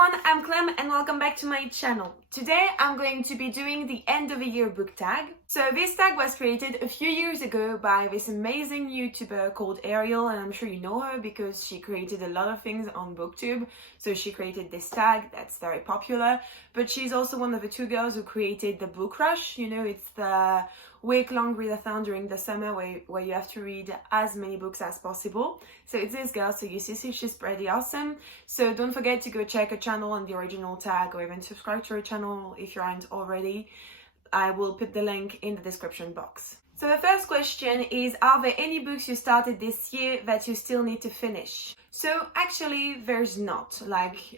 everyone, I'm Clem and welcome back to my channel. Today I'm going to be doing the end of the year book tag. So this tag was created a few years ago by this amazing YouTuber called Ariel, and I'm sure you know her because she created a lot of things on BookTube. So she created this tag that's very popular, but she's also one of the two girls who created the Book Rush. You know, it's the week-long readathon during the summer where you have to read as many books as possible. So it's this girl, so you see she's pretty awesome. So don't forget to go check her channel on the original tag, or even subscribe to her channel if you aren't already. I will put the link in the description box. So the first question is, are there any books you started this year that you still need to finish? So actually there's not.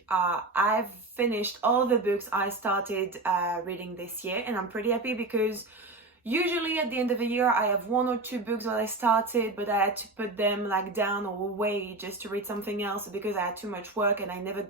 I've finished all the books I started reading this year, and I'm pretty happy because usually at the end of the year I have one or two books that I started, but I had to put them down or away just to read something else because I had too much work and I never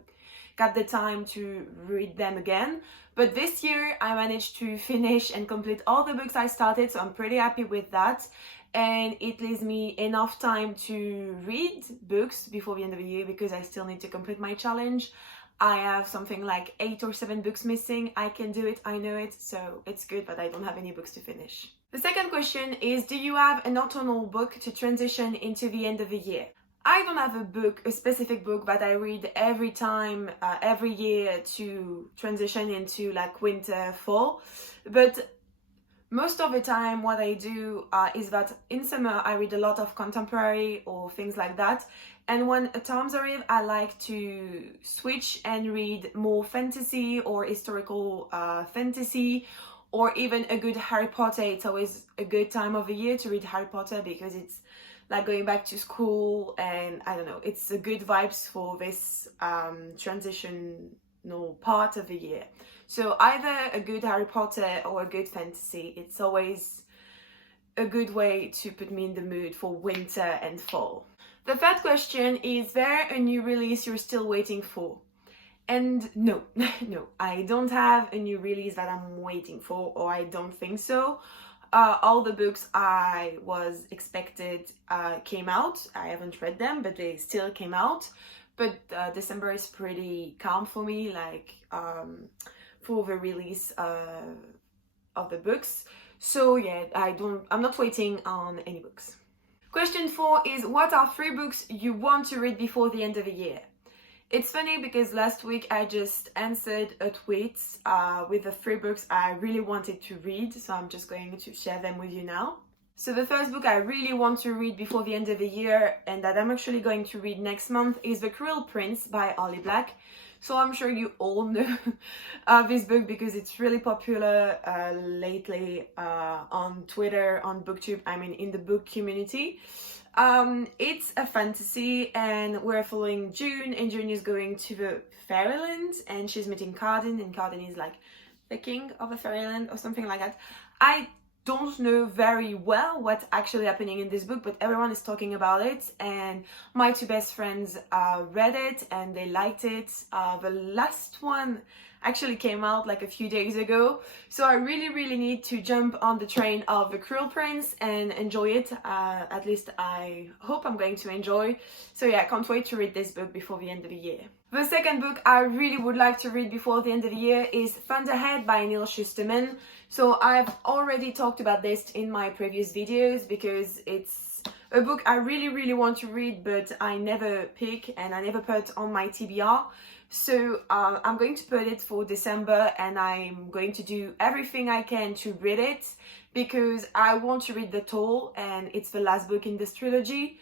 got the time to read them again. But this year I managed to finish and complete all the books I started, so I'm pretty happy with that, and it leaves me enough time to read books before the end of the year because I still need to complete my challenge. I have something like 8 or 7 books missing. I can do it, I know it, so it's good, but I don't have any books to finish. The second question is, do you have an autumnal book to transition into the end of the year? I don't have a specific book that I read every time, every year to transition into winter, fall, but most of the time what I do is that in summer I read a lot of contemporary or things like that, and when times arrive I like to switch and read more fantasy or historical fantasy, or even a good Harry Potter. It's always a good time of the year to read Harry Potter because it's like going back to school, and I don't know, it's a good vibes for this transitional part of the year. So either a good Harry Potter or a good fantasy, it's always a good way to put me in the mood for winter and fall. The third question is there a new release you're still waiting for? And no, no, I don't have a new release that I'm waiting for, or I don't think so. All the books I was expected came out. I haven't read them, but they still came out. But December is pretty calm for me, for the release of the books. So yeah, I'm not waiting on any books. Question 4 is, what are 3 books you want to read before the end of the year? It's funny because last week I just answered a tweet with the 3 books I really wanted to read, so I'm just going to share them with you now. So the first book I really want to read before the end of the year, and that I'm actually going to read next month, is The Cruel Prince by Holly Black. So I'm sure you all know this book because it's really popular lately on Twitter, on BookTube, in the book community. It's a fantasy, and we're following June, and June is going to the fairyland and she's meeting Cardan, and Cardan is like the king of a fairyland or something like that. I don't know very well what's actually happening in this book, but everyone is talking about it, and my 2 best friends read it and they liked it. The last one actually came out a few days ago, so I really need to jump on the train of The Cruel Prince and enjoy it. At least I hope I'm going to enjoy. So yeah, I can't wait to read this book before the end of the year. The second book I really would like to read before the end of the year is Thunderhead by Neal Shusterman. So I've already talked about this in my previous videos because it's a book I really want to read, but I never pick and I never put on my TBR. So I'm going to put it for December, and I'm going to do everything I can to read it because I want to read The Toll, and it's the last book in this trilogy,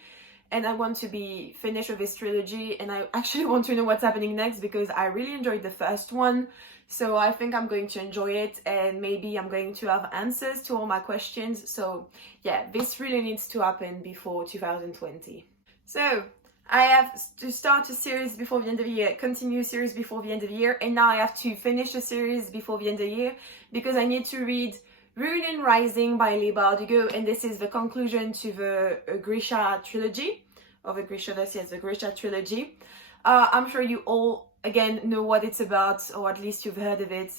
and I want to be finished with this trilogy, and I actually want to know what's happening next because I really enjoyed the first one. So I think I'm going to enjoy it, and maybe I'm going to have answers to all my questions. So yeah, this really needs to happen before 2020. So I have to start a series before the end of the year, continue a series before the end of the year, and now I have to finish a series before the end of the year because I need to read Rurouni Rising by Leigh Bardugo, and this is the conclusion to the Grisha trilogy, or the Grisha trilogy. I'm sure you all, again, know what it's about, or at least you've heard of it,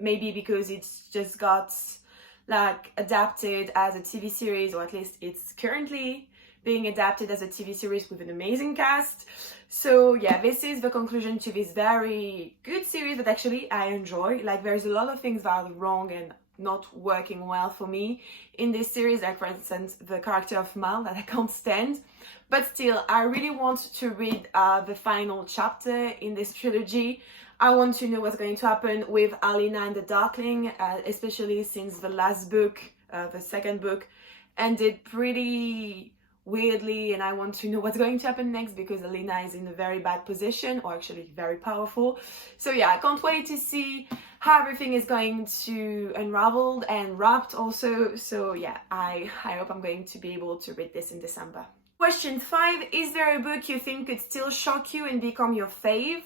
maybe because it's just got adapted as a TV series, or at least it's currently being adapted as a TV series with an amazing cast. So yeah, this is the conclusion to this very good series that actually I enjoy. Like, there's a lot of things that are wrong and not working well for me in this series, like for instance the character of Mal that I can't stand, but still I really want to read the final chapter in this trilogy. I want to know what's going to happen with Alina and the Darkling, especially since the last book, the second book, ended pretty weirdly, and I want to know what's going to happen next because Alina is in a very bad position, or actually very powerful. So yeah, I can't wait to see how everything is going to unravel and wrapped also. So yeah, I hope I'm going to be able to read this in December. Question 5, is there a book you think could still shock you and become your fave?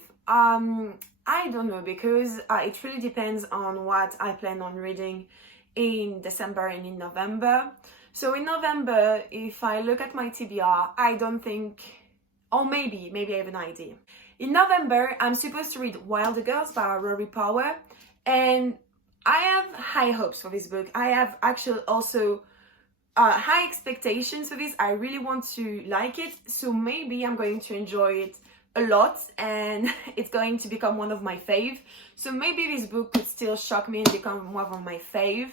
I don't know, because it really depends on what I plan on reading in December and in November. So in November, if I look at my TBR, I don't think, or maybe I have an idea. In November, I'm supposed to read Wilder Girls by Rory Power, and I have high hopes for this book. I have actually also high expectations for this. I really want to like it, so maybe I'm going to enjoy it a lot and it's going to become one of my fave. So maybe this book could still shock me and become one of my fave.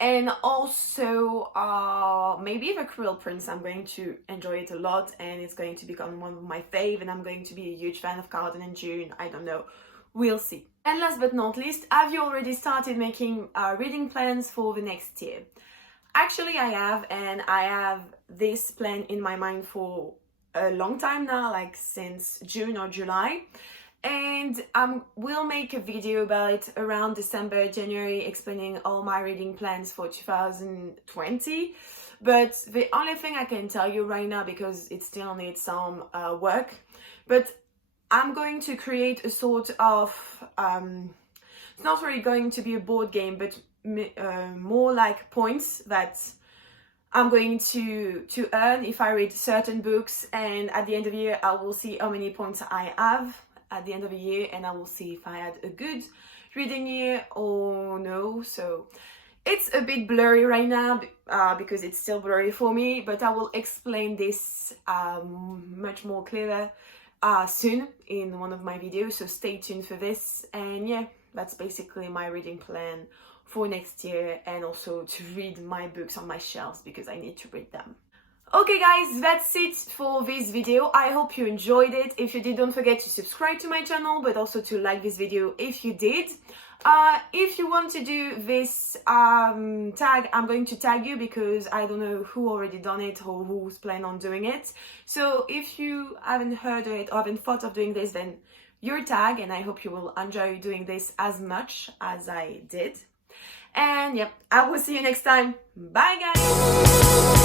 And also maybe The Cruel Prince, I'm going to enjoy it a lot and it's going to become one of my fave, and I'm going to be a huge fan of Carlton and June. I don't know, we'll see. And last but not least, have you already started making reading plans for the next year? Actually I have, and I have this plan in my mind for a long time now, like since June or July. And we'll make a video about it around December, January, explaining all my reading plans for 2020. But the only thing I can tell you right now, because it still needs some work, but I'm going to create a sort of, it's not really going to be a board game, but more like points that I'm going to earn if I read certain books, and at the end of the year I will see how many points I have at the end of the year, and I will see if I had a good reading year or no. So it's a bit blurry right now because it's still blurry for me, but I will explain this much more clearer soon in one of my videos, so stay tuned for this. And yeah, that's basically my reading plan for next year, and also to read my books on my shelves because I need to read them. Okay guys, that's it for this video. I hope you enjoyed it. If you did, don't forget to subscribe to my channel, but also to like this video if you did. If you want to do this tag, I'm going to tag you because I don't know who already done it or who's planning on doing it. So if you haven't heard of it or haven't thought of doing this, then your tag, and I hope you will enjoy doing this as much as I did. And yep, I will see you next time. Bye guys!